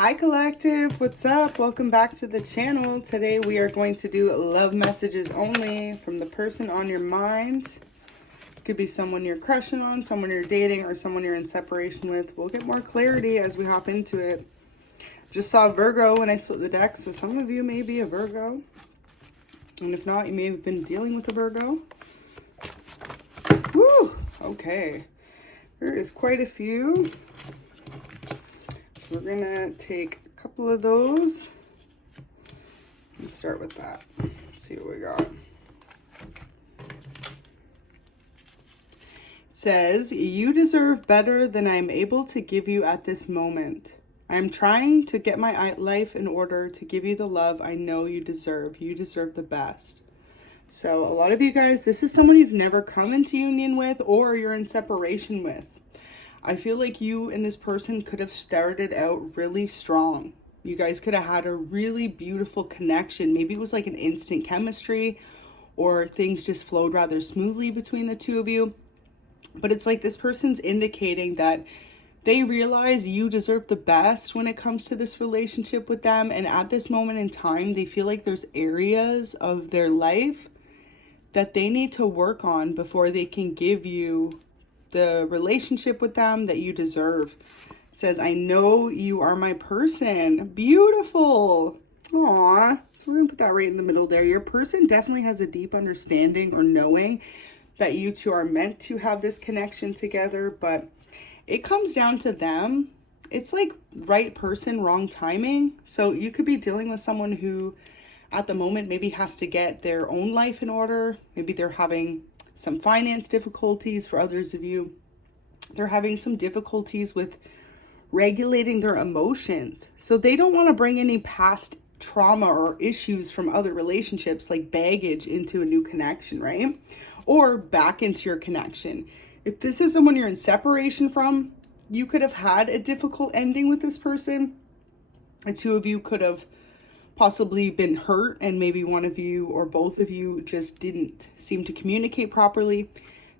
Hi collective, what's up? Welcome back to the channel. Today we are going to do love messages only from the person on your mind. This could be someone you're crushing on, someone you're dating, or someone you're in separation with. We'll get more clarity as we hop into it. Just saw Virgo when I split the deck, so some of you may be a Virgo. And if not, you may have been dealing with a Virgo. Woo! Okay. There is quite a few. We're gonna take a couple of those and start with that. Let's see what we got. It says, you deserve better than I am able to give you at this moment. I am trying to get my life in order to give you the love I know you deserve. You deserve the best. So a lot of you guys, this is someone you've never come into union with or you're in separation with. I feel like you and this person could have started out really strong. You guys could have had a really beautiful connection. Maybe it was like an instant chemistry or things just flowed rather smoothly between the two of you. But it's like this person's indicating that they realize you deserve the best when it comes to this relationship with them. And at this moment in time, they feel like there's areas of their life that they need to work on before they can give you the relationship with them that you deserve. It says, I know you are my person. Beautiful. Aw. So we're gonna put that right in the middle there. Your person definitely has a deep understanding or knowing that you two are meant to have this connection together, but it comes down to them. It's like right person, wrong timing. So you could be dealing with someone who at the moment maybe has to get their own life in order. Maybe they're having some finance difficulties. For others of you, they're having some difficulties with regulating their emotions. So they don't want to bring any past trauma or issues from other relationships like baggage into a new connection, right? Or back into your connection. If this is someone you're in separation from, you could have had a difficult ending with this person. The two of you could have possibly been hurt and maybe one of you or both of you just didn't seem to communicate properly.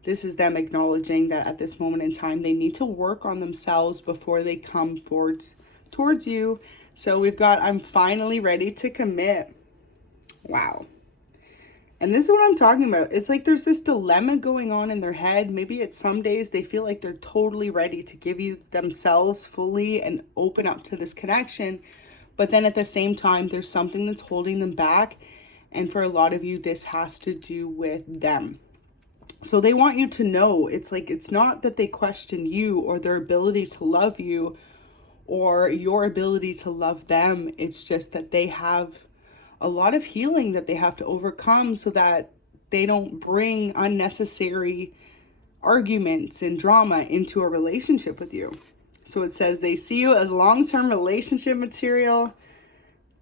This is them acknowledging that at this moment in time, they need to work on themselves before they come forward towards you. So we've got, I'm finally ready to commit. Wow. And this is what I'm talking about. It's like there's this dilemma going on in their head. Maybe it's some days they feel like they're totally ready to give you themselves fully and open up to this connection. But then at the same time, there's something that's holding them back. And for a lot of you, this has to do with them. So they want you to know, it's like, it's not that they question you or their ability to love you or your ability to love them. It's just that they have a lot of healing that they have to overcome so that they don't bring unnecessary arguments and drama into a relationship with you. So it says they see you as long-term relationship material.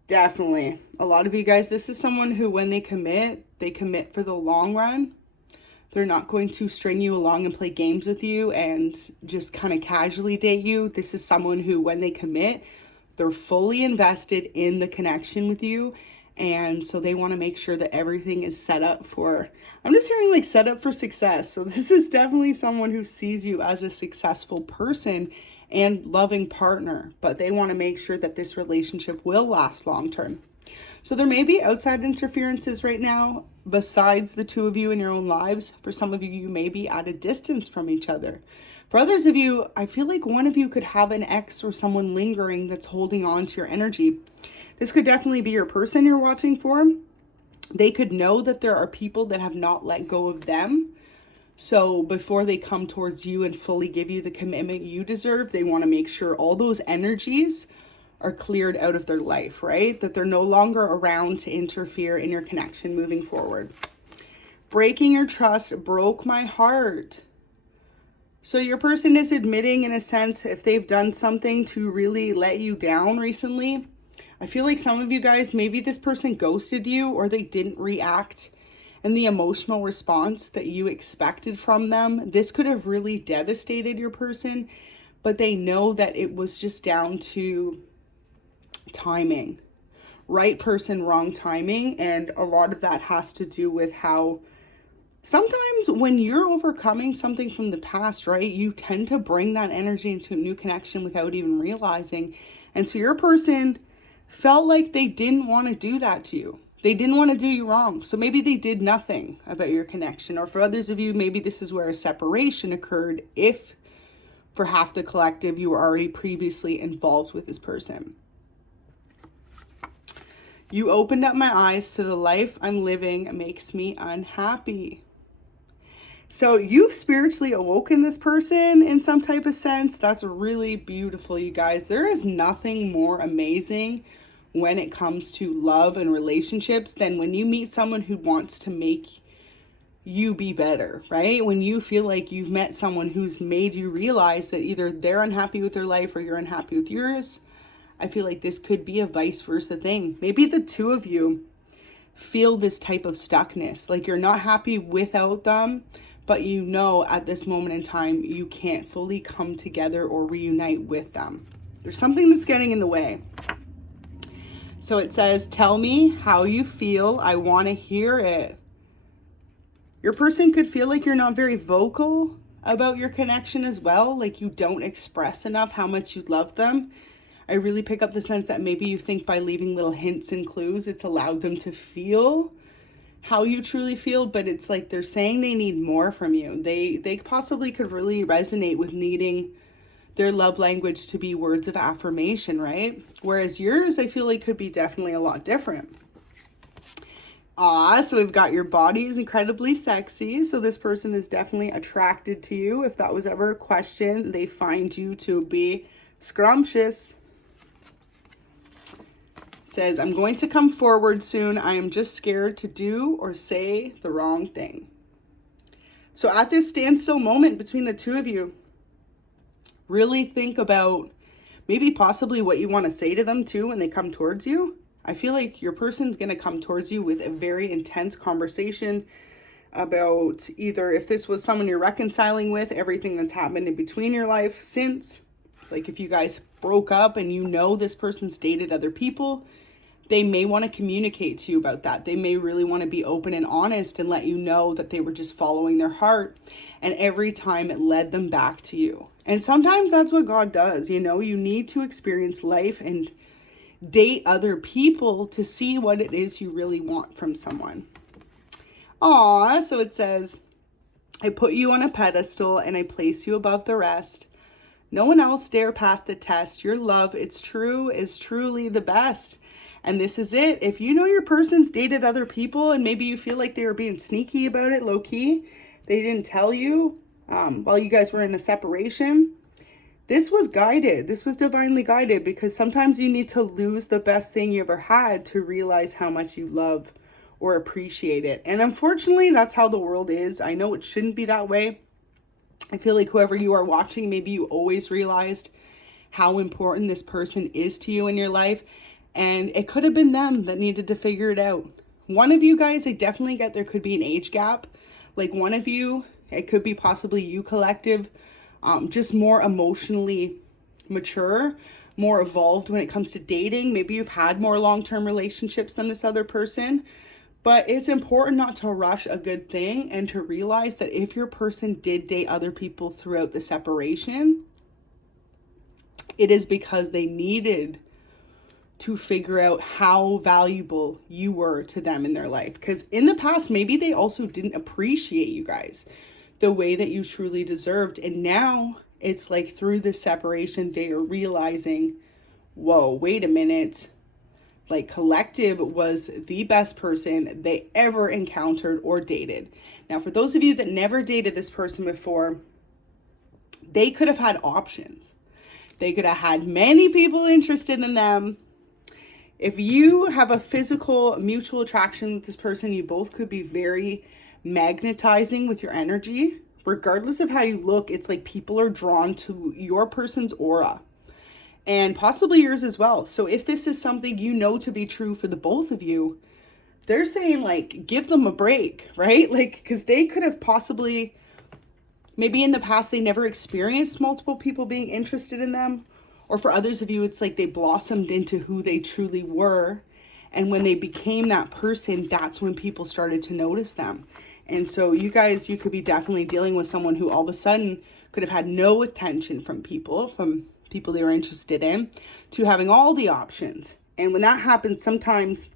Definitely. A lot of you guys, this is someone who when they commit for the long run. They're not going to string you along and play games with you and just kind of casually date you. This is someone who when they commit, they're fully invested in the connection with you. And so they want to make sure that everything is set up for, I'm just hearing like set up for success. So this is definitely someone who sees you as a successful person and loving partner, but they want to make sure that this relationship will last long term. So there may be outside interferences right now, besides the two of you in your own lives. For some of you, you may be at a distance from each other. For others of you, I feel like one of you could have an ex or someone lingering that's holding on to your energy. This could definitely be your person you're watching for. They could know that there are people that have not let go of them. So before they come towards you and fully give you the commitment you deserve, they want to make sure all those energies are cleared out of their life, right? That they're no longer around to interfere in your connection moving forward. Breaking your trust broke my heart. So your person is admitting in a sense if they've done something to really let you down recently. I feel like some of you guys, maybe this person ghosted you or they didn't react and the emotional response that you expected from them. This could have really devastated your person, but they know that it was just down to timing. Right person, wrong timing. And a lot of that has to do with how sometimes when you're overcoming something from the past, right, you tend to bring that energy into a new connection without even realizing. And so your person felt like they didn't want to do that to you. They didn't want to do you wrong. So maybe they did nothing about your connection. Or for others of you, maybe this is where a separation occurred if for half the collective you were already previously involved with this person. You opened up my eyes to the life I'm living. It makes me unhappy. So you've spiritually awoken this person in some type of sense. That's really beautiful, you guys. There is nothing more amazing when it comes to love and relationships than when you meet someone who wants to make you be better, right? When you feel like you've met someone who's made you realize that either they're unhappy with their life or you're unhappy with yours. I feel like this could be a vice versa thing. Maybe the two of you feel this type of stuckness, like you're not happy without them, but you know at this moment in time, you can't fully come together or reunite with them. There's something that's getting in the way. So it says, tell me how you feel. I want to hear it. Your person could feel like you're not very vocal about your connection as well. Like you don't express enough how much you love them. I really pick up the sense that maybe you think by leaving little hints and clues, it's allowed them to feel how you truly feel, but it's like they're saying they need more from you. They possibly could really resonate with needing their love language to be words of affirmation, right? Whereas yours, I feel like could be definitely a lot different. So we've got your body is incredibly sexy. So this person is definitely attracted to you. If that was ever a question, they find you to be scrumptious. It says, I'm going to come forward soon. I am just scared to do or say the wrong thing. So at this standstill moment between the two of you, really think about maybe possibly what you want to say to them too when they come towards you. I feel like your person's going to come towards you with a very intense conversation about either if this was someone you're reconciling with, everything that's happened in between your life since, like if you guys broke up and you know this person's dated other people, they may want to communicate to you about that. They may really want to be open and honest and let you know that they were just following their heart. And every time it led them back to you. And sometimes that's what God does. You know, you need to experience life and date other people to see what it is you really want from someone. So it says, I put you on a pedestal and I place you above the rest. No one else dare pass the test. Your love, it's true, is truly the best. And this is it. If you know your person's dated other people and maybe you feel like they were being sneaky about it, low key, they didn't tell you while you guys were in a separation, this was guided. This was divinely guided, because sometimes you need to lose the best thing you ever had to realize how much you love or appreciate it. And unfortunately, that's how the world is. I know it shouldn't be that way. I feel like whoever you are watching, maybe you always realized how important this person is to you in your life. And it could have been them that needed to figure it out. One of you guys, I definitely get there could be an age gap. Like one of you, it could be possibly you collective, just more emotionally mature, more evolved when it comes to dating. Maybe you've had more long-term relationships than this other person. But it's important not to rush a good thing and to realize that if your person did date other people throughout the separation, it is because they needed to figure out how valuable you were to them in their life. Because in the past, maybe they also didn't appreciate you guys the way that you truly deserved. And now it's like through this separation, they are realizing, whoa, wait a minute. Like collective was the best person they ever encountered or dated. Now, for those of you that never dated this person before, they could have had options. They could have had many people interested in them. If you have a physical mutual attraction with this person, you both could be very magnetizing with your energy. Regardless of how you look, it's like people are drawn to your person's aura. And possibly yours as well. So if this is something you know to be true for the both of you, they're saying like, give them a break, right? Like, because they could have possibly, maybe in the past, they never experienced multiple people being interested in them. Or for others of you, it's like they blossomed into who they truly were. And when they became that person, that's when people started to notice them. And so you guys, you could be definitely dealing with someone who all of a sudden could have had no attention from people, from people they were interested in, to having all the options. And when that happens, sometimes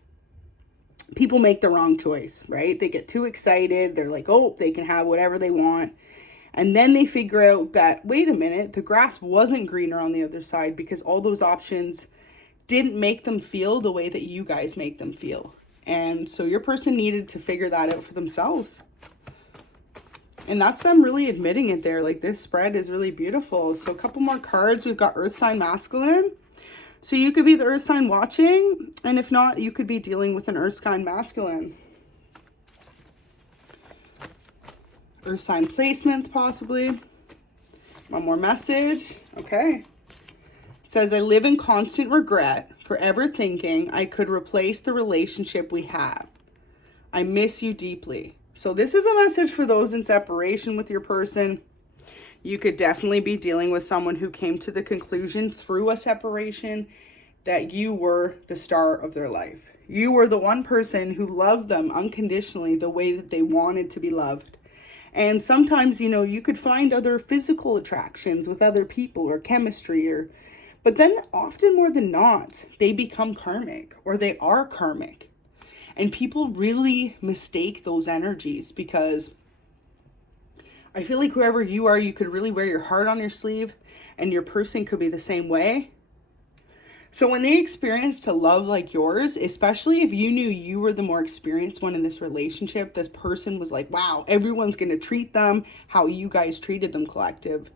people make the wrong choice, right? They get too excited. They're like, oh, they can have whatever they want. And then they figure out that, wait a minute, the grass wasn't greener on the other side, because all those options didn't make them feel the way that you guys make them feel. And so your person needed to figure that out for themselves. And that's them really admitting it there. Like, this spread is really beautiful. So a couple more cards. We've got Earth sign masculine. So you could be the Earth sign watching. And if not, you could be dealing with an Earth sign masculine. Earth sign placements, possibly. One more message. Okay. It says, I live in constant regret, forever thinking I could replace the relationship we have. I miss you deeply. So this is a message for those in separation with your person. You could definitely be dealing with someone who came to the conclusion through a separation that you were the star of their life. You were the one person who loved them unconditionally, the way that they wanted to be loved. And sometimes, you know, you could find other physical attractions with other people or chemistry, but then often more than not, they become karmic, or they are karmic. And people really mistake those energies, because I feel like whoever you are, you could really wear your heart on your sleeve, and your person could be the same way. So when they experience to love like yours, especially if you knew you were the more experienced one in this relationship, this person was like, wow, everyone's going to treat them how you guys treated them, collective.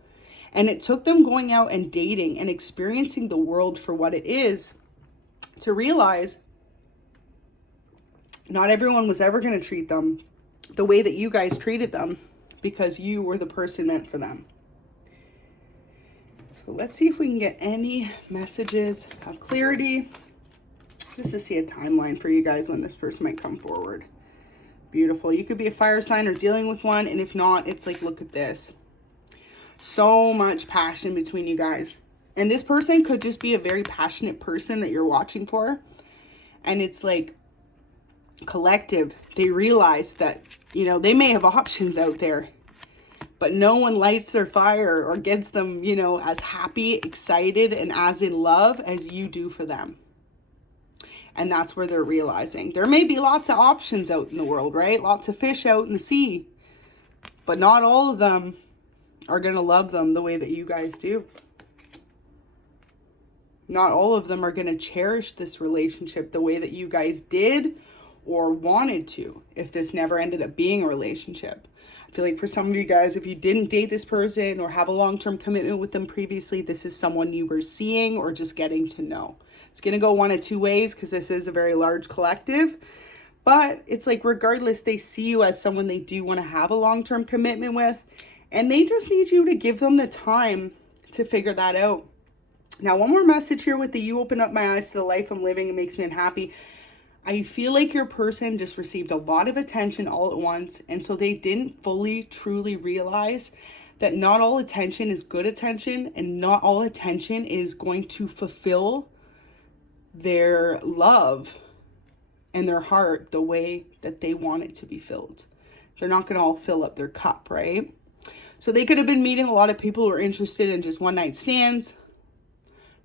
And it took them going out and dating and experiencing the world for what it is to realize not everyone was ever going to treat them the way that you guys treated them, because you were the person meant for them. So let's see if we can get any messages of clarity, just to see a timeline for you guys when this person might come forward. Beautiful. You could be a fire sign or dealing with one. And if not, it's like, look at this. So much passion between you guys. And this person could just be a very passionate person that you're watching for. And it's like, collective, they realize that, you know, they may have options out there, but no one lights their fire or gets them, you know, as happy, excited, and as in love as you do for them. And that's where they're realizing there may be lots of options out in the world, right? Lots of fish out in the sea, but not all of them are going to love them the way that you guys do. Not all of them are going to cherish this relationship the way that you guys did or wanted to, if this never ended up being a relationship. I feel like for some of you guys, if you didn't date this person or have a long-term commitment with them previously, this is someone you were seeing or just getting to know. It's going to go one of two ways, because this is a very large collective. But it's like, regardless, they see you as someone they do want to have a long-term commitment with. And they just need you to give them the time to figure that out. Now, one more message here with the you open up my eyes to the life I'm living. It makes me unhappy. I feel like your person just received a lot of attention all at once. And so they didn't fully, truly realize that not all attention is good attention, and not all attention is going to fulfill their love and their heart the way that they want it to be filled. They're not going to all fill up their cup, right? So they could have been meeting a lot of people who are interested in just one night stands,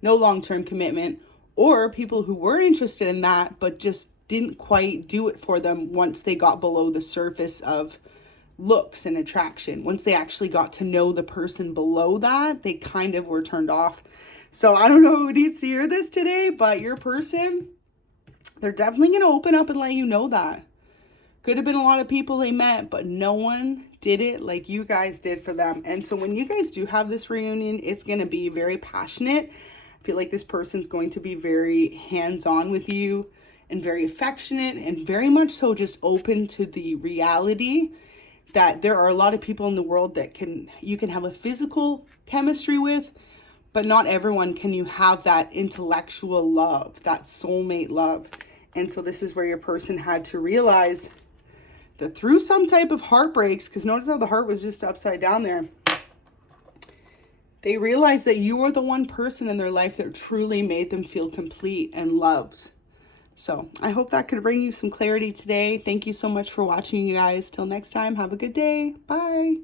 no long-term commitment, or people who were interested in that, but just didn't quite do it for them once they got below the surface of looks and attraction. Once they actually got to know the person below that, they kind of were turned off. So I don't know who needs to hear this today, but your person, they're definitely going to open up and let you know that. Could have been a lot of people they met, but no one did it like you guys did for them. And so when you guys do have this reunion, it's going to be very passionate. I feel like this person's going to be very hands-on with you and very affectionate, and very much so just open to the reality that there are a lot of people in the world that you can have a physical chemistry with, but not everyone can you have that intellectual love, that soulmate love. And so this is where your person had to realize that through some type of heartbreaks, because notice how the heart was just upside down there, they realized that you were the one person in their life that truly made them feel complete and loved. So I hope that could bring you some clarity today. Thank you so much for watching, you guys. Till next time, have a good day. Bye.